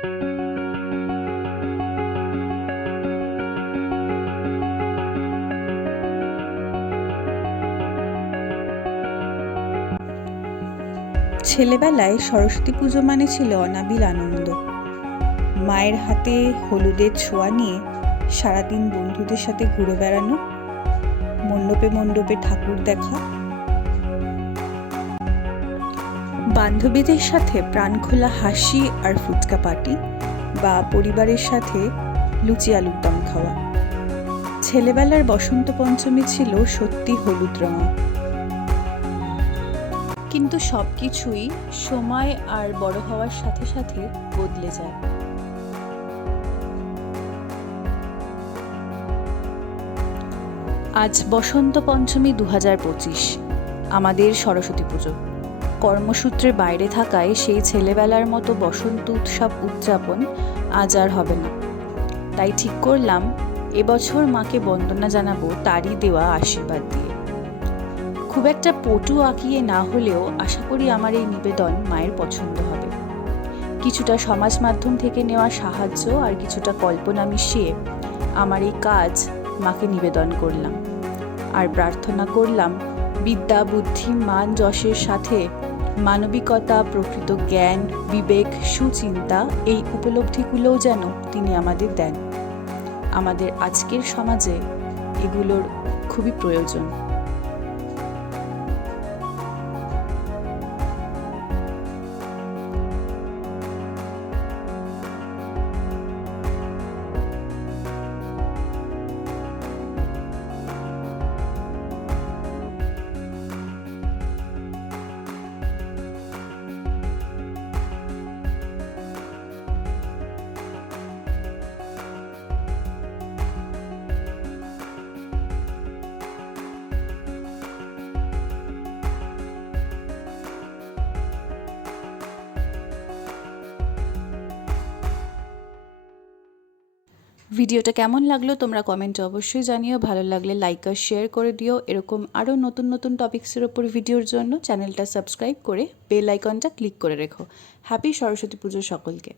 ছেলেবেলায় সরস্বতী পুজো মানে ছিল অনাবিল আনন্দ। মায়ের হাতে হলুদের ছোঁয়া নিয়ে সারাদিন বন্ধুদের সাথে ঘুরে বেড়ানো, মণ্ডপে মণ্ডপে ঠাকুর দেখা, বান্ধবীদের সাথে প্রাণখোলা হাসি আর ফুচকা পার্টি, বা পরিবারের সাথে লুচি আলুর দম খাওয়া। ছেলেবেলার বসন্ত পঞ্চমী ছিল সত্যি হলুদ রঙা। কিন্তু সবকিছুই সময় আর বড় হওয়ার সাথে সাথে বদলে যায়। আজ বসন্ত পঞ্চমী 2025, আমাদের সরস্বতী পুজো। কর্মসূত্রে বাইরে থাকায় সেই ছেলেবেলার মতো বসন্ত উৎসব উদযাপন আজ আর হবে না। তাই ঠিক করলাম এবছর মাকে বন্দনা জানাবো তারই দেওয়া আশীর্বাদ দিয়ে। খুব একটা পটু আঁকিয়ে না হলেও আশা করি আমার এই নিবেদন মায়ের পছন্দ হবে। কিছুটা সমাজ মাধ্যম থেকে নেওয়া সাহায্য আর কিছুটা কল্পনা মিশিয়ে আমার এই কাজ মাকে নিবেদন করলাম, আর প্রার্থনা করলাম বিদ্যা, বুদ্ধি, মান, যশের সাথে মানবিকতা, প্রকৃত জ্ঞান, বিবেক, সুচিন্তা, এই উপলব্ধিগুলোও যেন তিনি আমাদের দেন। আমাদের আজকের সমাজে এগুলোর খুবই প্রয়োজন। ভিডিওটা কেমন লাগলো তোমরা কমেন্টে অবশ্যই জানিও। ভালো লাগলে লাইক আর শেয়ার করে দিও। এরকম আরও নতুন নতুন টপিক্সের ওপর ভিডিওর জন্য চ্যানেলটা সাবস্ক্রাইব করে বেল আইকনটা ক্লিক করে রেখো। হ্যাপি সরস্বতী পুজো সকলকে।